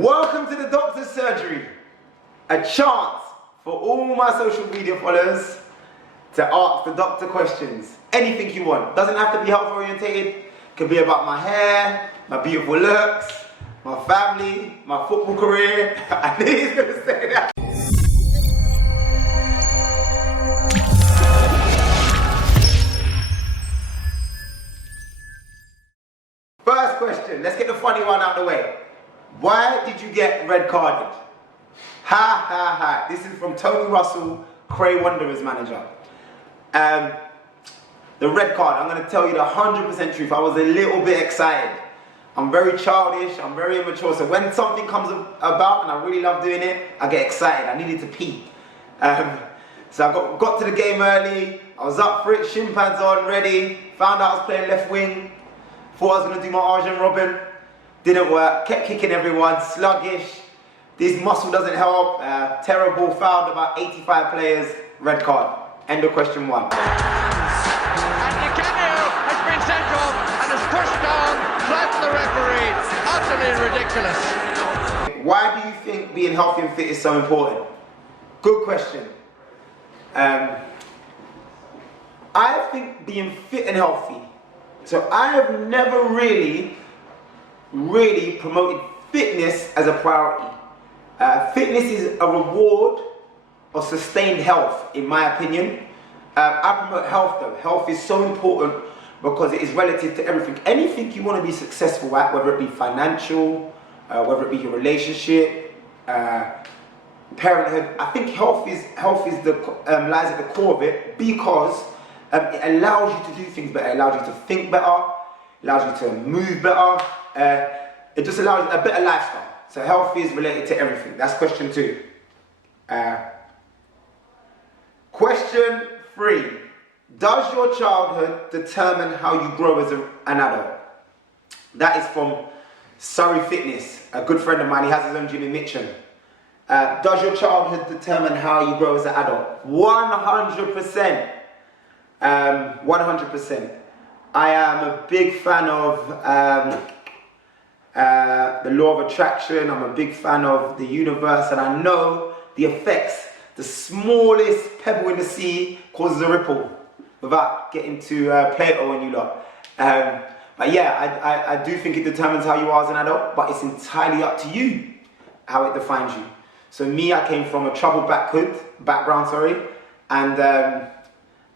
Welcome to the doctor's surgery. A chance for all my social media followers to ask the doctor questions. Anything you want. Doesn't have to be health orientated. Could be about my hair, my beautiful looks, my family, my football career. I knew he was going to say that. First question, let's get the funny one out of the way. Why did you get red carded? Ha ha ha. This is from Tony Russell, Cray Wanderers manager. The red card, I'm going to tell you the 100% truth. I was a little bit excited. I'm very childish, I'm very immature. So when something comes about and I really love doing it, I get excited. I needed to pee. So I got to the game early. I was up for it, shin pads on, ready. Found out I was playing left wing. Thought I was going to do my Arjen Robin. Didn't work. Kept kicking everyone. Sluggish. This muscle doesn't help. Terrible. Fouled about 85 players. Red card. End of question one. And Nicanio has been sent off and is pushed down. Flat the referee. Utterly ridiculous. Why do you think being healthy and fit is so important? Good question. I think being fit and healthy. So I have never really promoted fitness as a priority. Fitness is a reward of sustained health, in my opinion. I promote health though. Health is so important because it is relative to everything. Anything you want to be successful at, whether it be financial, whether it be your relationship, parenthood, I think health is the lies at the core of it because it allows you to do things better, it allows you to think better, allows you to move better, it just allows a better lifestyle. So health is related to everything. That's question two. Question three. Does your childhood determine how you grow as an adult? That is from Surrey Fitness, a good friend of mine. He has his own gym in Mitcham. Does your childhood determine how you grow as an adult? 100%. 100%. I am a big fan of the law of attraction. I'm a big fan of the universe, and I know the effects. The smallest pebble in the sea causes a ripple, without getting to Plato and you lot. But yeah, I do think it determines how you are as an adult, but it's entirely up to you how it defines you. So me, I came from a troubled background, and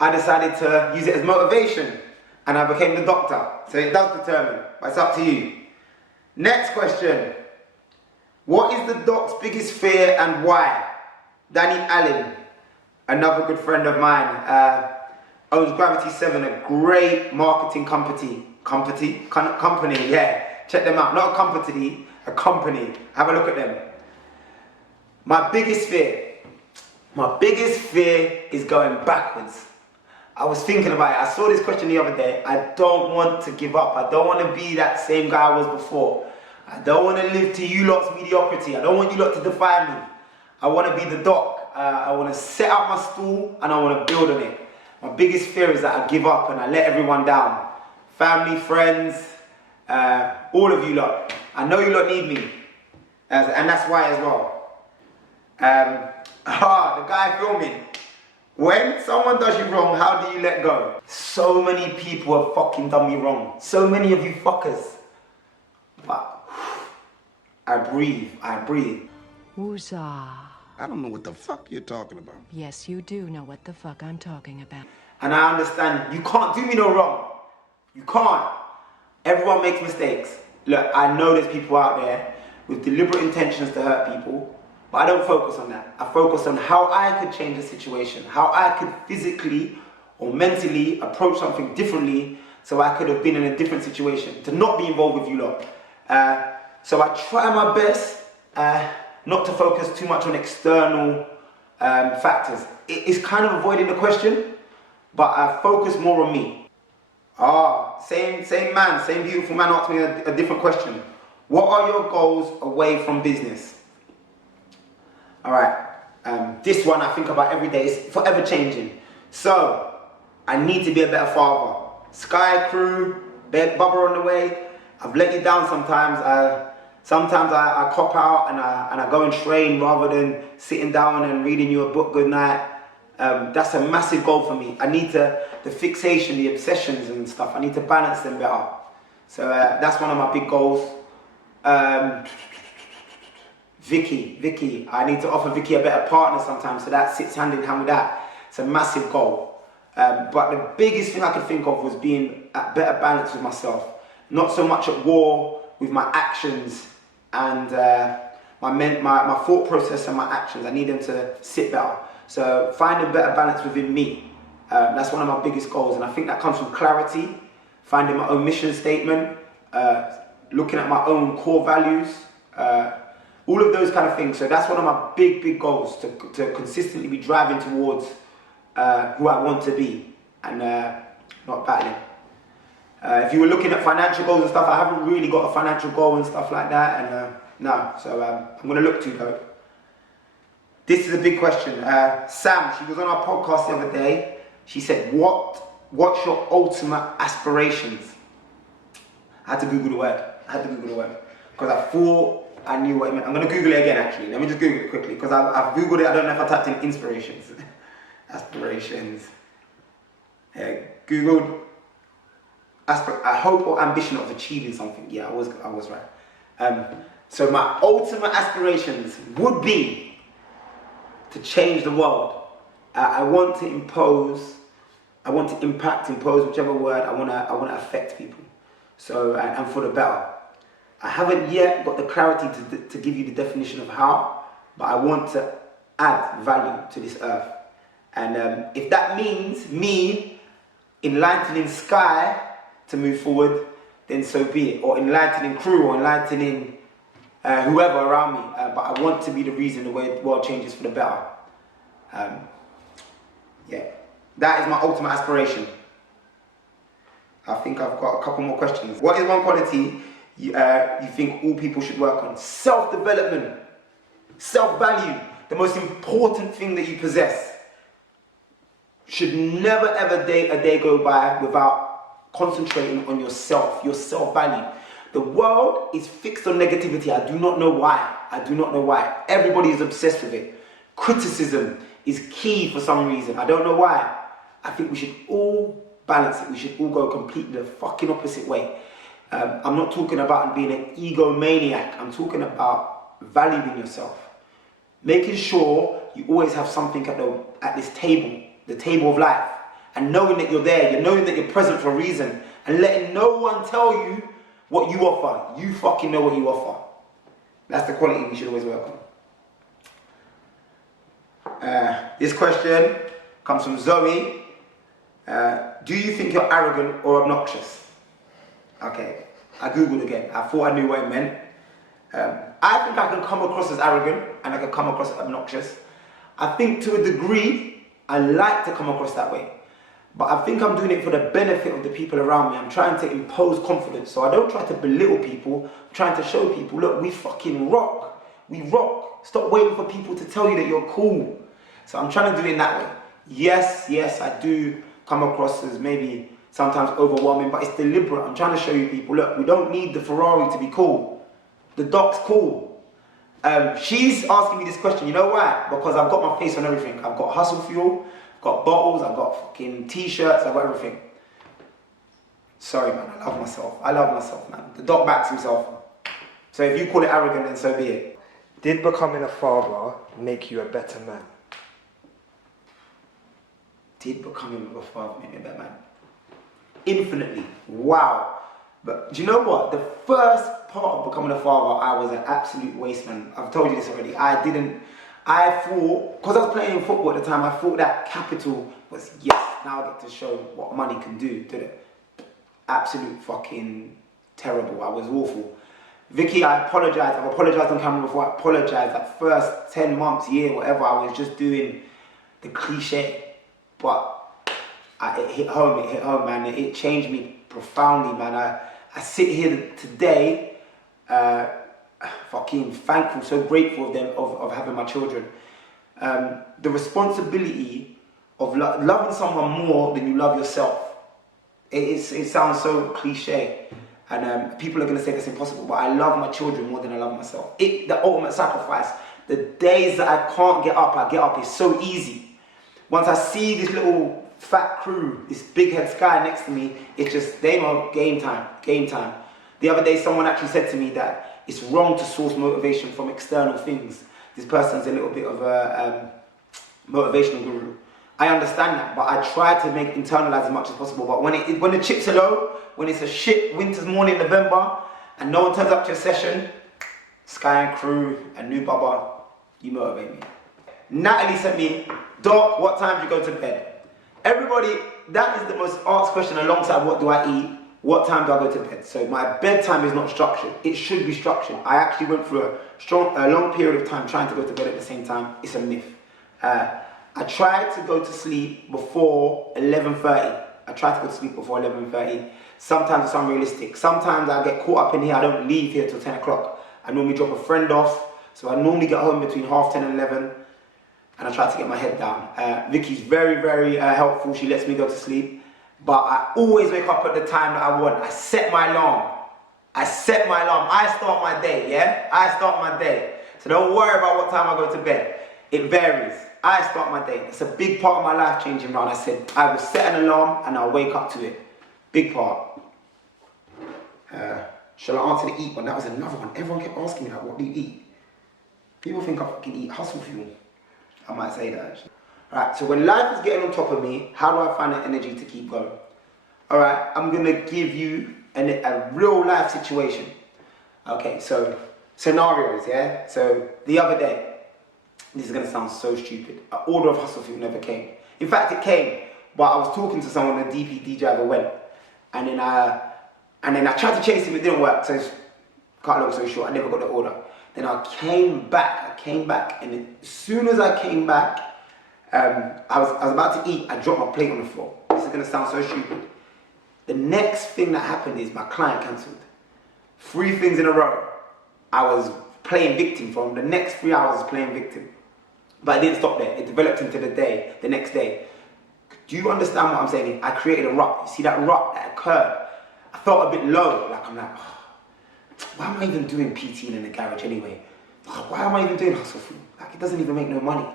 I decided to use it as motivation, and I became the doctor. So it does determine, but it's up to you. Next question. What is the doc's biggest fear and why? Danny Allen, another good friend of mine, owns Gravity 7, a great marketing company, yeah. Check them out. Not a company, a company. Have a look at them. My biggest fear is going backwards. I was thinking about it. I saw this question the other day. I don't want to give up. I don't want to be that same guy I was before. I don't want to live to you lot's mediocrity. I don't want you lot to define me. I want to be the doc. I want to set out my stool and I want to build on it. My biggest fear is that I give up and I let everyone down. Family, friends, all of you lot. I know you lot need me. And that's why as well. The guy filming. When someone does you wrong, how do you let go? So many people have fucking done me wrong. So many of you fuckers. But I breathe. Woozah. I don't know what the fuck you're talking about. Yes, you do know what the fuck I'm talking about. And I understand, you can't do me no wrong. You can't. Everyone makes mistakes. Look, I know there's people out there with deliberate intentions to hurt people, but I don't focus on that. I focus on how I could change the situation, how I could physically or mentally approach something differently so I could have been in a different situation, to not be involved with you lot. So I try my best not to focus too much on external factors. It's kind of avoiding the question, but I focus more on me. Same man, same beautiful man asked me a different question. What are your goals away from business? All right, this one I think about every day. It's forever changing. So, I need to be a better father. Sky crew, Bubba on the way. I've let you down sometimes. Sometimes I cop out and I go and train rather than sitting down and reading you a book good night. That's a massive goal for me. I need the fixation, the obsessions and stuff, I need to balance them better. So that's one of my big goals. Vicky, I need to offer Vicky a better partner sometimes, so that sits hand in hand with that. It's a massive goal. But the biggest thing I could think of was being at better balance with myself. Not so much at war with my actions and my thought process and my actions. I need them to sit better. So finding better balance within me. That's one of my biggest goals, and I think that comes from clarity, finding my own mission statement, looking at my own core values, all of those kind of things. So that's one of my big goals, to consistently be driving towards who I want to be and not battling. If you were looking at financial goals and stuff, I haven't really got a financial goal and stuff like that, and no, so I'm going to look to though. This is a big question. Sam, she was on our podcast the other day. She said, what's your ultimate aspirations? I had to Google the word. Because I thought I knew what it meant. I'm going to Google it again, actually. Let me just Google it quickly, because I've Googled it. I don't know if I typed in inspirations. Aspirations. Googled a hope or ambition of achieving something. Yeah, I was right. So my ultimate aspirations would be to change the world. I want to impact, whichever word. I want to affect people. So, and for the better. I haven't yet got the clarity to give you the definition of how, but I want to add value to this earth. And if that means me enlightening Sky to move forward, then so be it. Or enlightening crew, or enlightening whoever around me. But I want to be the reason the world changes for the better. Yeah, that is my ultimate aspiration. I think I've got a couple more questions. What is one quality you think all people should work on? Self-development, self-value, the most important thing that you possess. Should never ever a day go by without concentrating on yourself, your self-value. The world is fixed on negativity. I do not know why. Everybody is obsessed with it. Criticism is key for some reason. I don't know why. I think we should all balance it. We should all go completely the fucking opposite way. I'm not talking about being an egomaniac. I'm talking about valuing yourself. Making sure you always have something at this table, the table of life. And knowing that you're there, you're knowing that you're present for a reason. And letting no one tell you what you offer. You fucking know what you offer. That's the quality we should always work on. This question comes from Zoe. Do you think you're arrogant or obnoxious? Okay, I googled again. I thought I knew what it meant. I think I can come across as arrogant and I can come across as obnoxious. I think to a degree, I like to come across that way. But I think I'm doing it for the benefit of the people around me. I'm trying to impose confidence. So I don't try to belittle people. I'm trying to show people, look, we fucking rock. We rock. Stop waiting for people to tell you that you're cool. So I'm trying to do it in that way. Yes, I do come across as maybe sometimes overwhelming, but it's deliberate. I'm trying to show you people, look, we don't need the Ferrari to be cool. The Doc's cool. She's asking me this question, you know why? Because I've got my face on everything. I've got hustle fuel, I've got bottles, I've got fucking t-shirts, I've got everything. Sorry man, I love myself man. The Doc backs himself. So if you call it arrogant, then so be it. Did becoming a father make you a better man? Did becoming a father make me a better man? Infinitely. Wow. But do you know what? The first part of becoming a father, I was an absolute waste man. I've told you this already. I thought, because I was playing football at the time, I thought that capital was, yes, now I get to show what money can do to the absolute fucking terrible. I was awful. Vicky, I apologise. I've apologised on camera before. I apologise. That first 10 months, year, whatever, I was just doing the cliche. But it hit home, man. It changed me profoundly, man. I sit here today, fucking thankful, so grateful of them, of having my children. The responsibility of loving someone more than you love yourself. It sounds so cliche. And people are going to say that's impossible, but I love my children more than I love myself. The ultimate sacrifice. The days that I can't get up, I get up. It's so easy. Once I see this little fat crew, this big head Sky next to me, it's just, Damo, game time, game time. The other day, someone actually said to me that it's wrong to source motivation from external things. This person's a little bit of a motivational guru. I understand that, but I try to internalize as much as possible. But when the chips are low, when it's a shit winter's morning in November, and no one turns up to your session, Sky and crew and new Baba, you motivate me. Natalie sent me, Doc, what time do you go to bed? Everybody, that is the most asked question alongside what do I eat, what time do I go to bed? So my bedtime is not structured. It should be structured. I actually went through a long period of time trying to go to bed at the same time. It's a myth. I try to go to sleep before 11:30. I try to go to sleep before 11:30. Sometimes it's unrealistic. Sometimes I get caught up in here. I don't leave here till 10 o'clock. I normally drop a friend off. So I normally get home between 10:30 and 11. And I try to get my head down. Vicky's very, very helpful. She lets me go to sleep. But I always wake up at the time that I want. I set my alarm. I start my day, yeah? I start my day. So don't worry about what time I go to bed. It varies. I start my day. It's a big part of my life changing round. I said, I will set an alarm and I'll wake up to it. Big part. Shall I answer the eat one? That was another one. Everyone kept asking me that, what do you eat? People think I fucking eat hustle fuel. I might say that actually. Alright, so when life is getting on top of me, how do I find the energy to keep going? Alright, I'm going to give you a real life situation. Okay, so scenarios, yeah? So the other day, this is going to sound so stupid, an order of hustle fuel never came. In fact, it came, but I was talking to someone, the DPD driver went, and then I tried to chase him, it didn't work, so cut long story short, I never got the order. Then I came back, and as soon as I came back, I was about to eat, I dropped my plate on the floor. This is going to sound so stupid. The next thing that happened is my client cancelled. 3 things in a row. I was playing victim from the next 3 hours playing victim. But I didn't stop there. It developed into the next day. Do you understand what I'm saying? I created a rut. You see that rut that occurred? I felt a bit low. Like I'm like, oh, why am I even doing PT in the garage anyway? Oh, why am I even doing hustle food? Like it doesn't even make no money.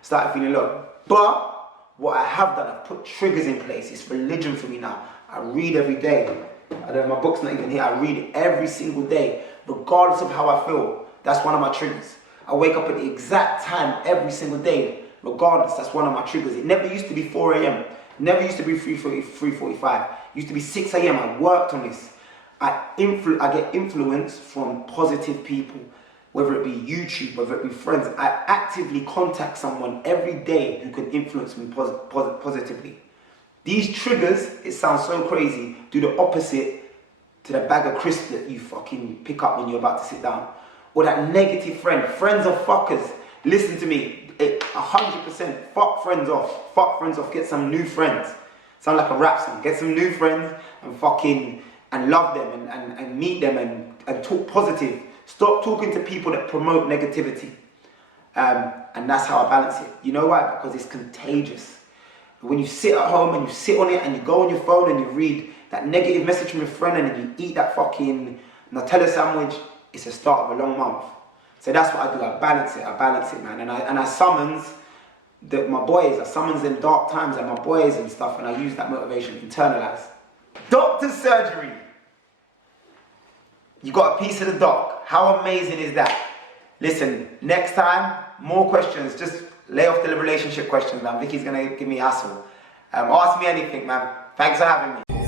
Started feeling low. But what I have done, I've put triggers in place. It's religion for me now. I read every day. I don't know, my book's not even here. I read every single day, regardless of how I feel. That's one of my triggers. I wake up at the exact time every single day, regardless. That's one of my triggers. It never used to be 4 a.m. Never used to be 3:45. It used to be 6 a.m. I worked on this. I get influence from positive people, whether it be YouTube, whether it be friends. I actively contact someone every day who can influence me positively. These triggers, it sounds so crazy, do the opposite to the bag of crisps that you fucking pick up when you're about to sit down. Or that negative friend. Friends are fuckers. Listen to me, 100%, fuck friends off. Fuck friends off, get some new friends. Sound like a rap song. Get some new friends and love them and meet them and talk positive. Stop talking to people that promote negativity. And that's how I balance it. You know why? Because it's contagious. When you sit at home and you sit on it and you go on your phone and you read that negative message from your friend and then you eat that fucking Nutella sandwich, it's the start of a long month. So that's what I do. I balance it, man. And I summons my boys. I summons them dark times and my boys and stuff, and I use that motivation, internalize. Doctor's surgery. You got a piece of the doc. How amazing is that? Listen, next time, more questions. Just lay off the relationship questions, man. Vicky's gonna give me a hassle. Ask me anything, man. Thanks for having me.